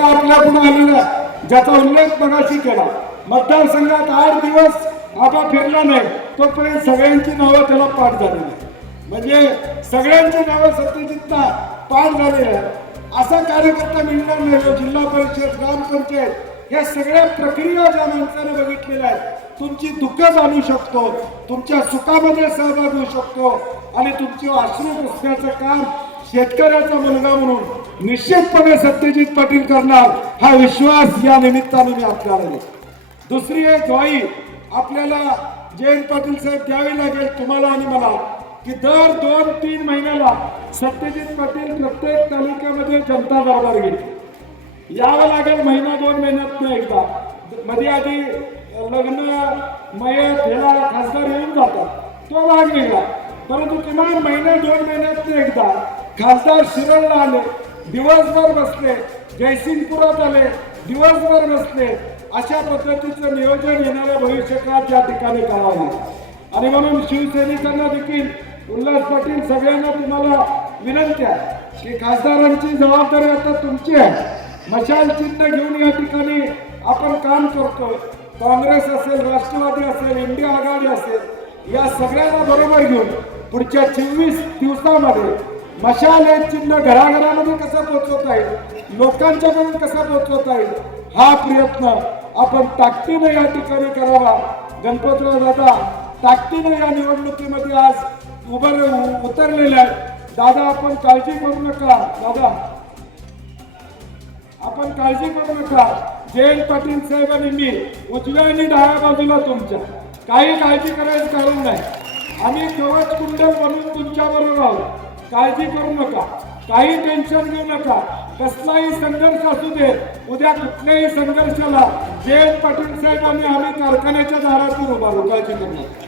आपल्या पुढे आलेला ज्याचा उल्लेख मगाशी केला, मतदारसंघात 8 दिवस आबा फिरला नाही तोपर्यंत सगळ्यांची नावं त्याला पाठ झालेली, म्हणजे सगळ्यांची नावं सत्यजितला पाठ झालेली आहे. असा कार्यकर्ता मिळणार नाही जो जिल्हा परिषद, ग्रामपंचायत या सगळ्या प्रक्रिया ज्या माणसाने बघितलेल्या आहेत, तुमची दुःख जाणू शकतो, तुमच्या सुखामध्ये सहभाग होऊ शकतो आणि तुमचे अश्रू पुसण्याचं काम शेतकऱ्याचा मुलगा म्हणून निश्चितपणे सत्यजित पाटील करणार हा विश्वास या निमित्ताने मी आपल्याला देतो. दुसरी एक ग्वाही आपल्याला जयंत पाटील साहेब द्यावी लागेल तुम्हाला आणि मला की दर 2-3 महिन्याला सत्यजित पाटील प्रत्येक तालुक्यामध्ये जनता दरबार घेतील. यावं लागेल महिना 2 महिन्यात एकदा. मध्ये आधी लग्न मयत ह्याला खासदार येऊन जातात, तो भाग वेगळा, परंतु किमान महिना 2 महिन्यात एकदा खासदार शिरडला आले, दिवसभर बसले, जयसिंगपुरात आले, दिवसभर बसले, अशा पद्धतीचं नियोजन येणाऱ्या भविष्यकाळात या ठिकाणी करावं. आणि म्हणून शिवसैनिकांना देखील उल्हास पाटील सगळ्यांना तुम्हाला विनंती आहे की खासदारांची जबाबदारी आता तुमची आहे. मशाल चिन्ह घेऊन या ठिकाणी आपण काम करतोय. काँग्रेस असेल, राष्ट्रवादी असेल, इंडिया आघाडी असेल, या सगळ्यांना बरोबर घेऊन पुढच्या 24 दिवसामध्ये मशाल हे चिन्ह घराघरामध्ये कसं पोहोचवता येईल, लोकांच्यापर्यंत कसं पोहोचवता येईल, हा प्रयत्न आपण ताकदीने या ठिकाणी करावा. गणपतराव दादा ताकदीने या निवडणुकीमध्ये आज उतरलेले आहेत. दादा आपण काळजी करू नका, दादा आपण काळजी करू नका. जयंत पाटील साहेब आणि मी उजव्या आणि डाव्या बाजूला तुमच्या, काही काळजी करायचं कारण नाही. आम्ही कवच कुंडल म्हणून तुमच्या बरोबर आहोत. काळजी करू नका, काही टेन्शन घेऊ नका. कसलाही संघर्ष असू दे, उद्या कुठल्याही संघर्षाला जयंत पाटील साहेब आणि आम्ही कारखान्याच्या दारातून उभारू. काळजी करू नका.